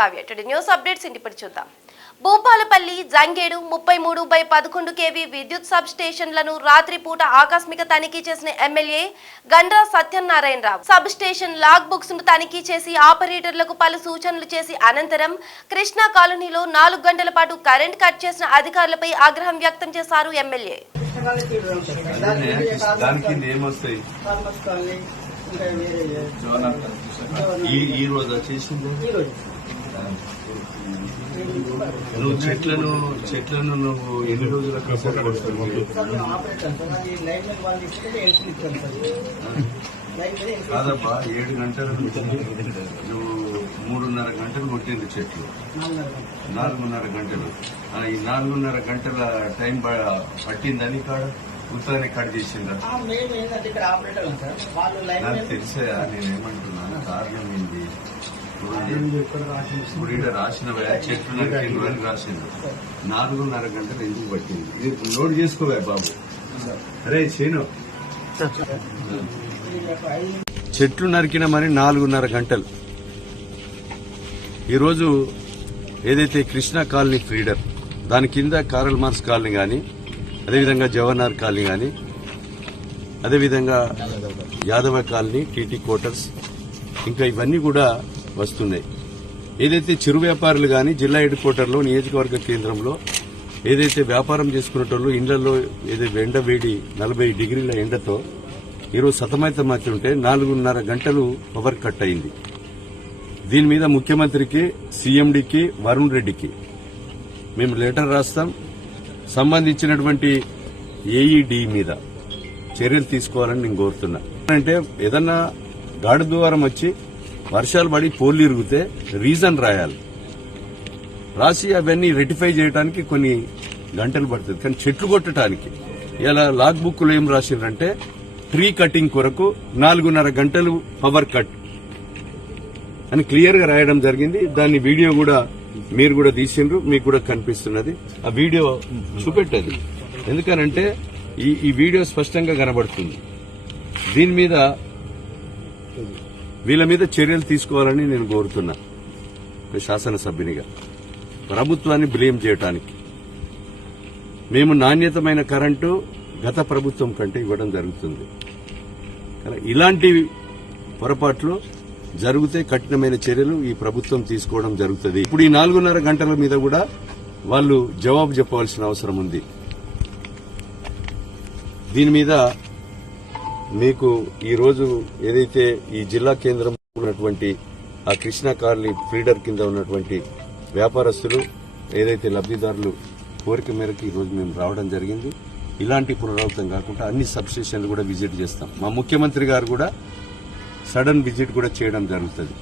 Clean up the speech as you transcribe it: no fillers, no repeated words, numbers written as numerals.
Kavya. Today news updates ఇంటిపడి చూద్దాం. Bhupalpalli Jangedu 33/11 kV విద్యుత్ సబ్ స్టేషన్లను రాత్రిపూట ఆకస్మిక తనిఖీ చేసిన MLA Gandra Satyanarayana Rao sub station log books ను తనిఖీ చేసి ఆపరేటర్లకు పలు సూచనలు చేసి అనంతరం కృష్ణా కాలనీలో 4 గంటల పాటు కరెంట్ కట్ చేసిన అధికారులపై ఆగ్రహం వ్యక్తం చేశారు ఎమ్మెల్యే. నువ్వు చెట్లను నువ్వు ఎన్ని రోజుల కాదబ్బా 7 గంటలు నువ్వు 3.5 గంటలు కొట్టింది చెట్లు 4.5 గంటలు. ఈ 4.5 గంటల టైం పట్టిందని కాడ ఉత్తరాన్ని కట్ చేసిందా? నాకు తెలిసా నేనేమంటున్నాను, కారణం ఏంటి? ఇప్పుడు ఇక్కడ రాసిన చెట్లు నరికిండు అని రాసిండు. 4.5 గంటలు ఎందుకు పట్టింది? ఇది నోట్ చేసుకోవా బాబు. అరే చేను చెట్లు నరికిన మరి 4.5 గంటలు. ఈరోజు ఏదైతే కృష్ణా కాలనీ ఫీడర్ దాని కింద కారల్ మార్క్స్ కాలనీ కానీ, అదేవిధంగా జవహర్లాల్ కాలనీ కానీ, అదేవిధంగా యాదవ కాలనీ, టీటీ క్వార్టర్స్, ఇంకా ఇవన్నీ కూడా వస్తున్నాయి. ఏదైతే చిరు వ్యాపారులు కానీ జిల్లా హెడ్ క్వార్టర్లో నియోజకవర్గ కేంద్రంలో ఏదైతే వ్యాపారం చేసుకునేటోళ్ళు ఇళ్లలో ఏదైతే ఎండ వేడి 40 డిగ్రీల ఎండతో ఈరోజు సతమతమవుతుంటే 4.5 గంటలు పవర్ కట్ అయింది. దీని మీద ముఖ్యమంత్రికి, సీఎండీకి, వరుణ్ రెడ్డికి మేము లెటర్ రాస్తాం. సంబంధించినటువంటి ఏఈడి మీద చర్యలు తీసుకోవాలని నేను కోరుతున్నా. అంటే ఏదన్నా గాడి ద్వారం వచ్చి వర్షాలు పడి పోల్లు ఇరిగితే రీజన్ రాయాలి. రాసి అవన్నీ రెటిఫై చేయడానికి కొన్ని గంటలు పడుతుంది. కానీ చెట్లు కొట్టడానికి ఇలా లాగ్ బుక్ లో ఏం రాసిండ్రంటే ట్రీ కటింగ్ కొరకు 4.5 గంటలు పవర్ కట్ అని క్లియర్ గా రాయడం జరిగింది. దాన్ని వీడియో కూడా మీరు కూడా తీసిండ్రు, మీకు కూడా కనిపిస్తున్నది. ఆ వీడియో చూపెట్టదు. ఎందుకనంటే ఈ వీడియో స్పష్టంగా కనబడుతుంది. దీని మీద వీళ్ళ మీద చర్యలు తీసుకోవాలని నేను కోరుతున్నా. శాసనసభ్యునిగా ప్రభుత్వాన్ని బ్లేమ్ చేయడానికి మేము నాణ్యతమైన కరెంటు గత ప్రభుత్వం కంటే ఇవ్వడం జరుగుతుంది. ఇలాంటి పొరపాట్లు జరిగితే కఠినమైన చర్యలు ఈ ప్రభుత్వం తీసుకోవడం జరుగుతుంది. ఇప్పుడు ఈ 4.5 గంటల మీద కూడా వాళ్ళు జవాబు చెప్పవలసిన అవసరం ఉంది. దీని మీద మీకు ఈ రోజు ఏదైతే ఈ జిల్లా కేంద్రం ఉన్నటువంటి ఆ కృష్ణా కాలనీ ఫీడర్ కింద ఉన్నటువంటి వ్యాపారస్తులు ఏదైతే లబ్దిదారులు కోరిక మేరకు ఈ రోజు మేము రావడం జరిగింది. ఇలాంటి పునరావృతం కాకుండా అన్ని సబ్ స్టేషన్లు కూడా విజిట్ చేస్తాం. మా ముఖ్యమంత్రి గారు కూడా సడన్ విజిట్ కూడా చేయడం జరుగుతుంది.